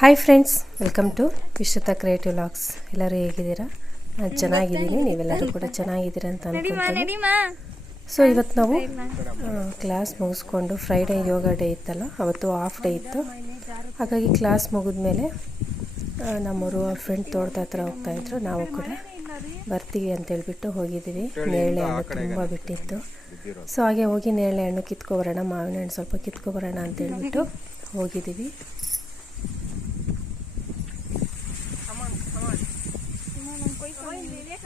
Hi friends welcome to Vishwatha creative logs ಎಲ್ಲರೂ ಹೇಗಿದ್ದೀರಾ? ನಾನು ಚೆನ್ನಾಗಿದ್ದೀನಿ ನೀವೆಲ್ಲರೂ ಕೂಡ ಚೆನ್ನಾಗಿದ್ದೀರಾ ಅಂತ ಅನ್ಕೊಂತೀನಿ. ಸೊ ಇವತ್ತು ನಾವು ಕ್ಲಾಸ್ ಮುಗಿಸ್ಕೊಂಡು ಫ್ರೈಡೇ ಯೋಗ ಡೇ ಇತ್ತಲ್ಲ ಅವತ್ತು ಆಫ್ ಡೇ ಇತ್ತು. ಹಾಗಾಗಿ ಕ್ಲಾಸ್ ಮುಗಿದ್ಮೇಲೆ ನಮ್ಮವರು ಅವ್ರ ಫ್ರೆಂಡ್ ತೋಟದ ಹತ್ರ ಹೋಗ್ತಾಯಿದ್ರು ನಾವು ಕೂಡ ಬರ್ತೀವಿ ಅಂತ ಹೇಳ್ಬಿಟ್ಟು ಹೋಗಿದ್ದೀವಿ. ನೇರಳೆ ಹಣ್ಣು ತುಂಬ ಬಿಟ್ಟಿತ್ತು. ಸೊ ಹಾಗೆ ಹೋಗಿ ನೇರಳೆ ಹಣ್ಣು ಕಿತ್ಕೊಬರೋಣ ಮಾವಿನ ಹಣ್ಣು ಸ್ವಲ್ಪ ಕಿತ್ಕೊಬರೋಣ ಅಂತ ಹೇಳ್ಬಿಟ್ಟು ಹೋಗಿದ್ದೀವಿ.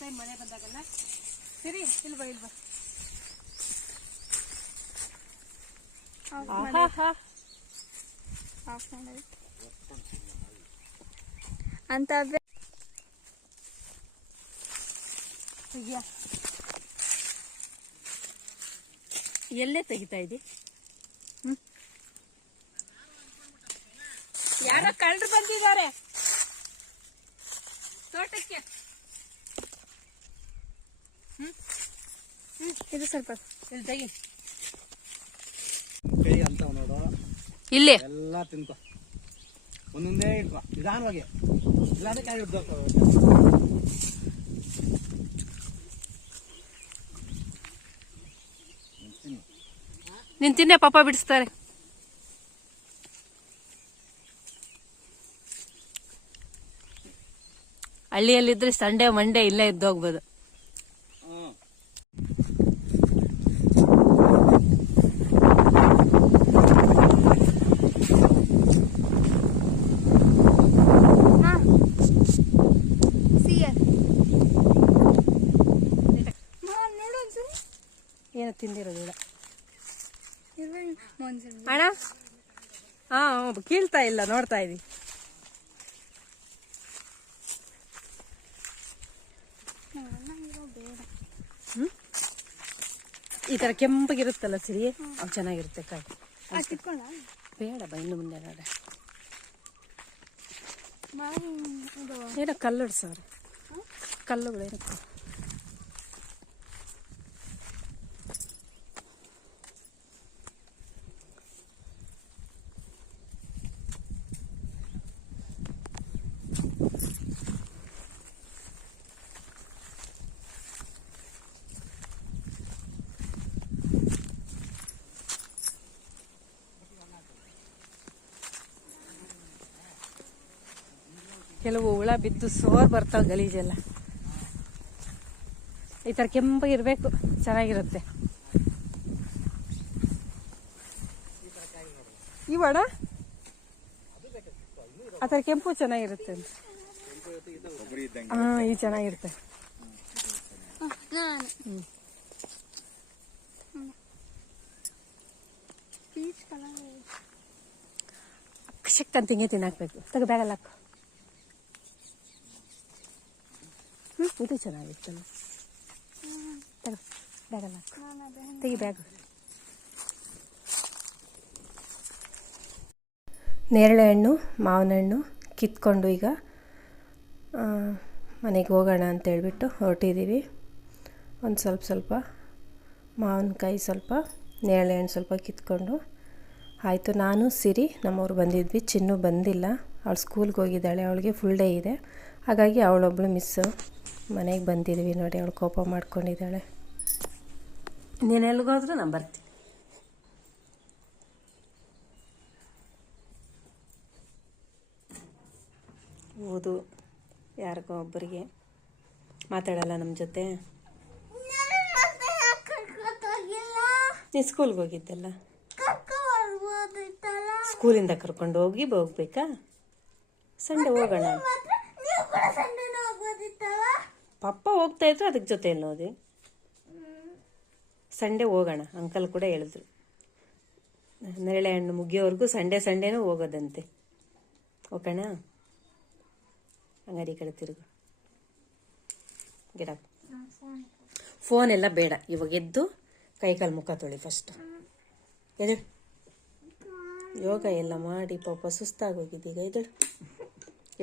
ಟೈಮ್ ಮನೆ ಬಂದಾಗಲ್ಲ. ಸರಿ ಇಲ್ವಾ ಇಲ್ವಾ? ಅಂತ ಎಲ್ಲೇ ತೆಗಿತಾ ಇದ್ದಿ? ಯಾರೋ ಕಳ್ಳರು ಬಂದಿದ್ದಾರೆ. ತೋಟಕ್ಕೆ. ಇದು ಸ್ವಲ್ಪ ಇಲ್ಲಿ ತೆಗಿ. ಕೈ ಅಂತ ನೋಡು. ಇಲ್ಲಿ. ಎಲ್ಲ ತಿನ್ಕೋ. ಒಂದೊಂದೇ ಇಟ್ಕೋ. ನಿಧಾನವಾಗಿ. ಇಲ್ಲಾಂದ್ರೆ ಕೈ ಹಿಡ್ದು ನೀನ್ ತಿನ್ನೆ. ಪಾಪ ಬಿಡಿಸ್ತಾರೆ. ಹಳ್ಳಿಯಲ್ಲಿದ್ರೆ ಸಂಡೇ ಮಂಡೇ ಇಲ್ಲೇ ಇದ್ದೋಗ್ಬೋದು ಹಾ ಸಿಯರ್ ನೋಡು ಒಂದ್ಸರಿ ಒಂದ್ಸರಿ ಅಣ್ಣ? ಹಾ ಕೀಳ್ತಾ ಇಲ್ಲ ನೋಡ್ತಾ ಇದ್ದೀವಿ ಈ ತರ ಕೆಂಪಗಿರುತ್ತಲ್ಲ ಸಿರಿ? ಅವು ಚೆನ್ನಾಗಿರುತ್ತೆ ಕಾಯಿ ಬೇಡ ಬಾ ಇನ್ನು ಮುಂದೆ ನೋಡ. ಏನೋ ಕಲ್ಲುಡ್ ಸರ್ ಕಲ್ಲುಗಳು ಏನಕ್ಕೆ ಕೆಲವು ಹುಳ ಬಿದ್ದು ಸೋರ್ ಬರ್ತಾವ ಗಲೀಜೆಲ್ಲ. ಈ ತರ ಇರಬೇಕು, ಚೆನ್ನಾಗಿರುತ್ತೆ. ಇವಡ ಆ ಥರ ಕೆಂಪು ಚೆನ್ನಾಗಿರುತ್ತೆ ಅಂತ. ಹಾ ಈ ಚೆನ್ನಾಗಿರುತ್ತೆ. ಅಂತ ಹಿಂಗೆ ತಿನ್ನಾಕ್ಬೇಕು. ತಗ ಬ್ಯಾಗಲ್ಲ ಹಾಕು. ಇದು ಚೆನ್ನಾಗಿತ್ತಲ್ಲ ಬ್ಯಾಗಲ್ಲಿ ತೆಗಿ ಬ್ಯಾಗ್ ನೇರಳೆ ಹಣ್ಣು ಮಾವಿನ ಹಣ್ಣು ಕಿತ್ಕೊಂಡು ಈಗ ಮನೆಗೆ ಹೋಗೋಣ ಅಂತ ಹೇಳ್ಬಿಟ್ಟು ಹೊರಟಿದ್ದೀವಿ. ಒಂದು ಸ್ವಲ್ಪ ಸ್ವಲ್ಪ ಮಾವಿನಕಾಯಿ ಸ್ವಲ್ಪ ನೇರಳೆ ಹಣ್ಣು ಸ್ವಲ್ಪ ಕಿತ್ಕೊಂಡು. ಆಯಿತು, ನಾನು, ಸಿರಿ, ನಮ್ಮವ್ರು ಬಂದಿದ್ವಿ. ಚಿನ್ನು ಬಂದಿಲ್ಲ. ಅವಳು ಸ್ಕೂಲ್ಗೆ ಹೋಗಿದ್ದಾಳೆ. ಅವಳಿಗೆ ಫುಲ್ ಡೇ ಇದೆ. ಹಾಗಾಗಿ ಅವಳೊಬ್ಳು ಮಿಸ್ಸು ಮನೆಗೆ ಬಂದಿದ್ವಿ ನೋಡಿ, ಅವಳು ಕೋಪ ಮಾಡ್ಕೊಂಡಿದ್ದಾಳೆ. ನೀನು ಎಲ್ಲಿಗೋದ್ರೂ ನಾನು ಬರ್ತೀನಿ. ಓದು, ಯಾರಿಗೋ ಒಬ್ಬರಿಗೆ ಮಾತಾಡಲ್ಲ ನಮ್ಮ ಜೊತೆ. ನೀನು ಸ್ಕೂಲ್ಗೆ ಹೋಗಿದ್ದಲ್ಲ? ಸ್ಕೂಲಿಂದ ಕರ್ಕೊಂಡು ಹೋಗಿ ಹೋಗ್ಬೇಕಾ? ಸಂಡೆ ಹೋಗೋಣ. ಪಪ್ಪ ಹೋಗ್ತಾ ಇದ್ರು ಅದಕ್ಕೆ ಜೊತೆ ನೋಡಿ ಸಂಡೇ ಹೋಗೋಣ, ಅಂಕಲ್ ಕೂಡ ಹೇಳಿದ್ರು. ನೆರಳೆ ಹಣ್ಣು ಮುಗಿಯೋವರೆಗೂ ಸಂಡೇ ಸಂಡೇನೂ ಹೋಗೋದಂತೆ. ಹೋಗೋಣ? ಅಂಗಡಿ ಕಡೆ ತಿರುಗು. ಗಿಡ ಫೋನ್ ಎಲ್ಲ ಬೇಡ, ಇವಾಗ ಎದ್ದು ಕೈಕಾಲು ಮುಖ ತೊಳಿ ಫಸ್ಟ್ ಎದು ಯೋಗ ಎಲ್ಲ ಮಾಡಿ ಪಾಪ ಸುಸ್ತಾಗೋಗಿದ್ದೀಗ ಎದಳು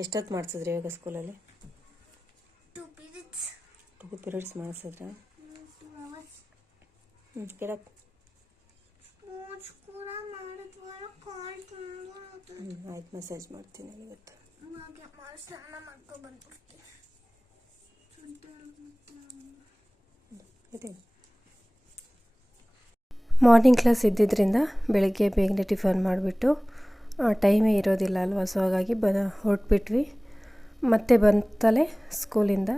ಎಷ್ಟೊತ್ತು ಮಾಡಿಸಿದ್ರಿ ಯೋಗ ಸ್ಕೂಲಲ್ಲಿ ಟೂ ಪಿರಿಯಡ್ಸ್ ಮಾಡಿಸಿದ್ರ? ಆಯ್ತು ಮೆಸೇಜ್ ಮಾಡ್ತೀನಿ ಇವತ್ತು. ಮಾರ್ನಿಂಗ್ ಕ್ಲಾಸ್ ಇದ್ದಿದ್ದರಿಂದ ಬೆಳಗ್ಗೆ ಬೇಗನೆ ಟಿಫನ್ ಮಾಡಿಬಿಟ್ಟು ಟೈಮೇ ಇರೋದಿಲ್ಲ ಅಲ್ವಾ? ಸೊ ಹಾಗಾಗಿ ಬ ಹೊರಟ್ಬಿಟ್ವಿ. ಮತ್ತೆ ಬಂತಲೇ ಸ್ಕೂಲಿಂದ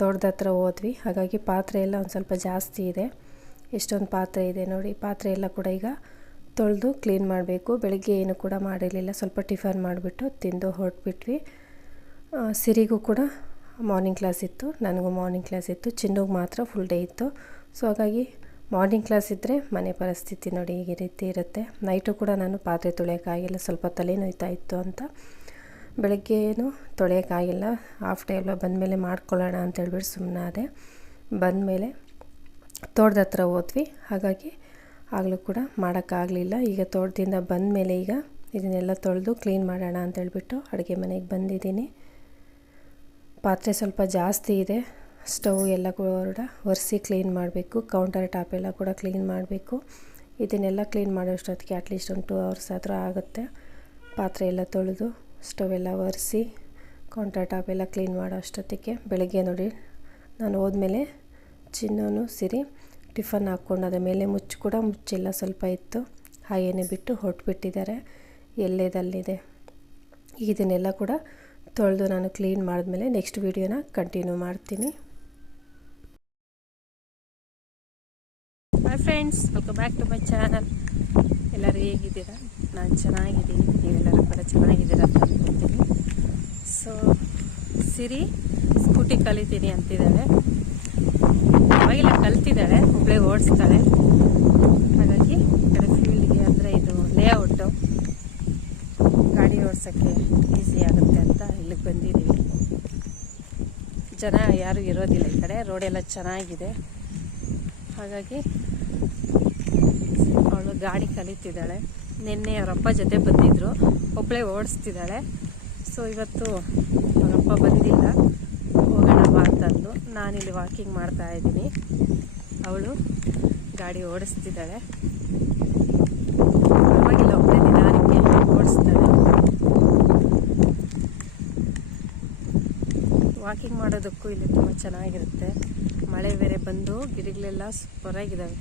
ತೋಟದ ಹತ್ರ ಹೋದ್ವಿ. ಹಾಗಾಗಿ ಪಾತ್ರೆ ಎಲ್ಲ ಒಂದು ಸ್ವಲ್ಪ ಜಾಸ್ತಿ ಇದೆ. ಎಷ್ಟೊಂದು ಪಾತ್ರೆ ಇದೆ ನೋಡಿ. ಪಾತ್ರೆ ಎಲ್ಲ ಕೂಡ ಈಗ ತೊಳೆದು ಕ್ಲೀನ್ ಮಾಡಬೇಕು. ಬೆಳಗ್ಗೆ ಏನು ಕೂಡ ಮಾಡಿರಲಿಲ್ಲ. ಸ್ವಲ್ಪ ಟಿಫನ್ ಮಾಡಿಬಿಟ್ಟು ತಿಂದು ಹೊರಟ್ಬಿಟ್ವಿ. ಸಿರಿಗೂ ಕೂಡ ಮಾರ್ನಿಂಗ್ ಕ್ಲಾಸ್ ಇತ್ತು. ನನಗೂ ಮಾರ್ನಿಂಗ್ ಕ್ಲಾಸ್ ಇತ್ತು. ಚಿನ್ನುಗೆ ಮಾತ್ರ ಫುಲ್ ಡೇ ಇತ್ತು. ಸೊ ಹಾಗಾಗಿ ಮಾರ್ನಿಂಗ್ ಕ್ಲಾಸ್ ಇದ್ದರೆ ಮನೆ ಪರಿಸ್ಥಿತಿ ನೋಡಿ ಈ ರೀತಿ ಇರುತ್ತೆ. ನೈಟು ಕೂಡ ನಾನು ಪಾತ್ರೆ ತೊಳೆಯೋಕ್ಕಾಗಿಲ್ಲ. ಸ್ವಲ್ಪ ತಲೆ ನೋಯ್ತಾ ಇತ್ತು ಅಂತ. ಬೆಳಗ್ಗೆ ಏನು ತೊಳೆಯೋಕ್ಕಾಗಿಲ್ಲ. ಹಾಫ್ ಡೇ ಎಲ್ಲ ಬಂದಮೇಲೆ ಮಾಡ್ಕೊಳ್ಳೋಣ ಅಂತ ಹೇಳ್ಬಿಟ್ಟು ಸುಮ್ಮನೆ ಬಂದ ಬಂದಮೇಲೆ ತೋಟದ ಹತ್ರ ಹೋದ್ವಿ. ಹಾಗಾಗಿ ಆಗಲೂ ಕೂಡ ಮಾಡೋಕ್ಕಾಗಲಿಲ್ಲ. ಈಗ ತೋಟದಿಂದ ಬಂದಮೇಲೆ ಈಗ ಇದನ್ನೆಲ್ಲ ತೊಳೆದು ಕ್ಲೀನ್ ಮಾಡೋಣ ಅಂತ ಹೇಳ್ಬಿಟ್ಟು ಅಡುಗೆ ಮನೆಗೆ ಬಂದಿದ್ದೀನಿ. ಪಾತ್ರೆ ಸ್ವಲ್ಪ ಜಾಸ್ತಿ ಇದೆ. ಸ್ಟವ್ ಎಲ್ಲ ಕೂಡ ಒರೆಸಿ ಕ್ಲೀನ್ ಮಾಡಬೇಕು. ಕೌಂಟರ್ ಟಾಪ್ ಎಲ್ಲ ಕೂಡ ಕ್ಲೀನ್ ಮಾಡಬೇಕು. ಇದನ್ನೆಲ್ಲ ಕ್ಲೀನ್ ಮಾಡೋಷ್ಟೊತ್ತಿಗೆ ಅಟ್ಲೀಸ್ಟ್ ಒಂದು ಟೂ ಅವರ್ಸ್ ಆದರೂ ಆಗುತ್ತೆ. ಪಾತ್ರೆ ಎಲ್ಲ ತೊಳೆದು ಸ್ಟವ್ ಎಲ್ಲ ಒರೆಸಿ ಕೌಂಟರ್ ಟಾಪ್ ಎಲ್ಲ ಕ್ಲೀನ್ ಮಾಡೋ ಅಷ್ಟೊತ್ತಿಗೆ ಬೆಳಗ್ಗೆ ನೋಡಿ ನಾನು ಹೋದ್ಮೇಲೆ ಚಿನ್ನನು ಸಿರಿ, ಟಿಫನ್ ಹಾಕ್ಕೊಂಡು ಅದ್ರ ಮೇಲೆ ಮುಚ್ಚು ಕೂಡ ಮುಚ್ಚಿಲ್ಲ, ಸ್ವಲ್ಪ ಇತ್ತು. ಹಾಗೇನೆ ಬಿಟ್ಟು ಹೊಟ್ಟುಬಿಟ್ಟಿದ್ದಾರೆ ಎಲ್ಲೇದಲ್ಲಿದೆ? ಇದನ್ನೆಲ್ಲ ಕೂಡ ತೊಳೆದು ನಾನು ಕ್ಲೀನ್ ಮಾಡಿದ್ಮೇಲೆ ನೆಕ್ಸ್ಟ್ ವೀಡಿಯೋನ ಕಂಟಿನ್ಯೂ ಮಾಡ್ತೀನಿ. Hi friends welcome back to my channel ಎಲ್ಲರೂ ಹೇಗಿದ್ದೀರಾ? ನಾನು ಚೆನ್ನಾಗಿದ್ದೀನಿ. ನೀವೆಲ್ಲರೂ ಕೂಡ ಚೆನ್ನಾಗಿದ್ದೀರಾ ಅಂತ ಸೊ ಸಿರಿ, ಸ್ಕೂಟಿ ಕಲಿತೀನಿ ಅಂತಿದ್ದಾಳೆ ಅವಾಗೆಲ್ಲ ಕಲ್ತಿದ್ದಾಳೆ ಒಬ್ಬಳೆ ಓಡಿಸ್ತಾಳೆ. ಹಾಗಾಗಿ ಕಡೆ ಫೀಲ್ಡ್ಗೆ ಅಂದರೆ ಇದು ಲೇಔಟು ಗಾಡಿ ಓಡಿಸೋಕ್ಕೆ ಈಸಿ ಆಗುತ್ತೆ ಅಂತ ಇಲ್ಲಿಗೆ ಬಂದಿದ್ದೀವಿ. ಜನ ಯಾರೂ ಇರೋದಿಲ್ಲ ಈ ಕಡೆ. ರೋಡೆಲ್ಲ ಚೆನ್ನಾಗಿದೆ. ಹಾಗಾಗಿ ಗಾಡಿ ಕಲಿತಿದ್ದಾಳೆ. ನಿನ್ನೆ ಅವರಪ್ಪ ಜೊತೆ ಬಂದಿದ್ದರು ಒಬ್ಬಳೇ ಓಡಿಸ್ತಿದ್ದಾಳೆ. ಸೊ ಇವತ್ತು ಅವರಪ್ಪ ಬಂದಿಲ್ಲ. ಹೋಗೋಣ ಬಾ ಅಂತಂದು ನಾನಿಲ್ಲಿ ವಾಕಿಂಗ್ ಮಾಡ್ತಾ ಇದ್ದೀನಿ. ಅವಳು ಗಾಡಿ ಓಡಿಸ್ತಿದ್ದಾಳೆ. ಪರವಾಗಿಲ್ಲ ಒಬ್ಬಳೇ ನಿಧಾನಕ್ಕೆ ಓಡಿಸ್ತಾಳೆ. ವಾಕಿಂಗ್ ಮಾಡೋದಕ್ಕೂ ಇಲ್ಲಿ ತುಂಬ ಚೆನ್ನಾಗಿರುತ್ತೆ. ಮಳೆ ಬೇರೆ ಬಂದು ಗಿಡಗಳೆಲ್ಲ ಸೂಪರಾಗಿದ್ದಾವೆ.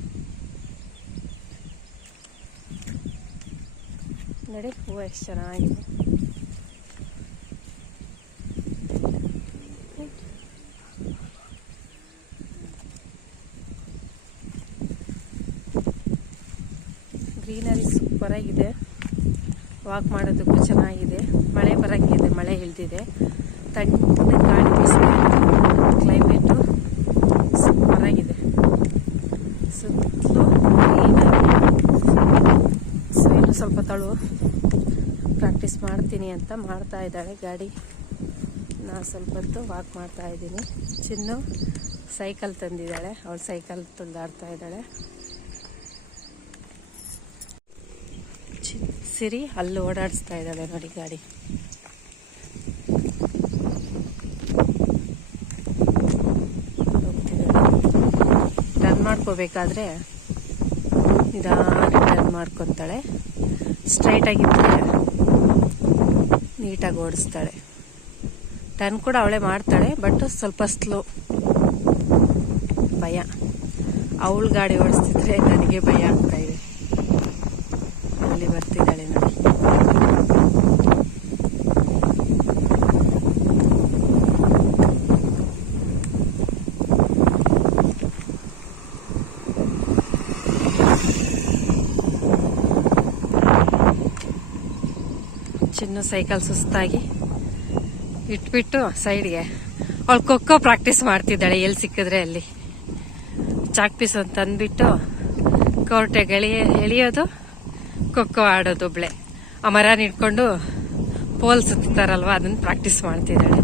ನೋಡಿ, ಹೂವು ಎಷ್ಟು ಚೆನ್ನಾಗಿದೆ. ಗ್ರೀನರಿ ಸೂಪರಾಗಿದೆ ವಾಕ್ ಮಾಡೋದಕ್ಕೂ ಚೆನ್ನಾಗಿದೆ. ಮಳೆ ಬರೋಕ್ಕಿದೆ ಮಳೆ ಇಳ್ದಿದೆ ತಣ್ಣಗೆ ಗಾಳಿ ಬೀಸಿದೆ ಕ್ಲೈಮೇಟು ಸೂಪರಾಗಿದೆ ಸುತ್ತಲೂ ಗ್ರೀನರಿ ಸೊ ಸ್ವಲ್ಪ ಪ್ರಾಕ್ಟೀಸ್ ಮಾಡ್ತೀನಿ ಅಂತ ಮಾಡ್ತಾ ಇದ್ದಾಳೆ. ಗಾಡಿ ನಾನು ಸ್ವಲ್ಪ ಹೊತ್ತು ವಾಕ್ ಮಾಡ್ತಾ ಇದ್ದೀನಿ. ಚಿನ್ನು ಸೈಕಲ್ ತಂದಿದ್ದಾಳೆ. ಅವಳು ಸೈಕಲ್ ತುಳಿದಾಡ್ತಾ ಇದ್ದಾಳೆ. ಚಿ- ಸಿರಿ ಅಲ್ಲಿ ಓಡಾಡಿಸ್ತಾ ಇದ್ದಾಳೆ ನೋಡಿ ಗಾಡಿ. ಟರ್ನ್ ಮಾಡ್ಕೋಬೇಕಾದ್ರೆ ನಿಧಾನ ಟರ್ನ್ ಮಾಡ್ಕೊತಾಳೆ. ಸ್ಟ್ರೈಟ್ ಆಗಿದ್ದರೆ ನೀಟಾಗಿ ಓಡಿಸ್ತಾಳೆ. ಟರ್ನ್ ಕೂಡ ಅವಳೇ ಮಾಡ್ತಾಳೆ ಬಟ್ ಸ್ವಲ್ಪ ಸ್ಲೋ ಭಯ. ಅವಳು ಗಾಡಿ ಓಡಿಸ್ತಿದ್ರೆ ನನಗೆ ಭಯ ಆಗ್ತಾ ಅಲ್ಲಿ ಬರ್ತಿದ್ದಾಳೆ ನೋಡಿ ಚಿನ್ನು ಸೈಕಲ್ ಸುಸ್ತಾಗಿ ಇಟ್ಬಿಟ್ಟು ಸೈಡ್ಗೆ ಅವಳು ಖೋಖೋ ಪ್ರಾಕ್ಟೀಸ್ ಮಾಡ್ತಿದ್ದಾಳೆ, ಎಲ್ಲಿ ಸಿಕ್ಕಿದ್ರೆ ಅಲ್ಲಿ. ಚಾಕ್ ಪೀಸ್ ಅಂತ ಅಂದ್ಬಿಟ್ಟು ಕೋರ್ಟೆಗೆ ಎಳೆಯ ಎಳೆಯೋದು, ಖೋಖೋ ಆಡೋದು ಒಬ್ಳೆ. ಆ ಮರ ಇಟ್ಕೊಂಡು ಪೋಲ್ ಸುತ್ತಾರಲ್ವ ಅದನ್ನ ಪ್ರಾಕ್ಟೀಸ್ ಮಾಡ್ತಿದ್ದಾಳೆ.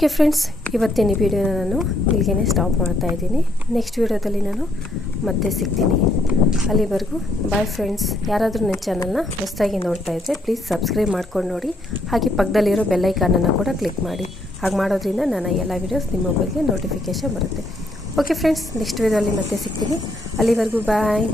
ಓಕೆ ಫ್ರೆಂಡ್ಸ್ ಇವತ್ತಿನ ವಿಡಿಯೋನ ನಾನು ಇಲ್ಲಿಗೆ ಸ್ಟಾಪ್ ಮಾಡ್ತಾ ಇದ್ದೀನಿ. ನೆಕ್ಸ್ಟ್ ವಿಡಿಯೋದಲ್ಲಿ ನಾನು ಮತ್ತೆ ಸಿಗ್ತೀನಿ. ಅಲ್ಲಿವರೆಗೂ ಬಾಯ್ ಫ್ರೆಂಡ್ಸ್ ಯಾರಾದರೂ ನನ್ನ ಚಾನಲ್ನ ಹೊಸದಾಗಿ ನೋಡ್ತಾ ಇದ್ದರೆ ಪ್ಲೀಸ್ ಸಬ್ಸ್ಕ್ರೈಬ್ ಮಾಡ್ಕೊಂಡು ನೋಡಿ. ಹಾಗೆ ಪಕ್ಕದಲ್ಲಿರೋ ಬೆಲ್ಲೈಕಾನನ್ನು ಕೂಡ ಕ್ಲಿಕ್ ಮಾಡಿ. ಹಾಗೆ ಮಾಡೋದ್ರಿಂದ ನನ್ನ ಎಲ್ಲ ವೀಡಿಯೋಸ್ ನಿಮ್ಮ ಮೊಬೈಲ್ಗೆ ನೋಟಿಫಿಕೇಷನ್ ಬರುತ್ತೆ. ಓಕೆ ಫ್ರೆಂಡ್ಸ್ ನೆಕ್ಸ್ಟ್ ವಿಡಿಯೋದಲ್ಲಿ ಮತ್ತೆ ಸಿಗ್ತೀನಿ. ಅಲ್ಲಿವರೆಗೂ ಬಾಯ್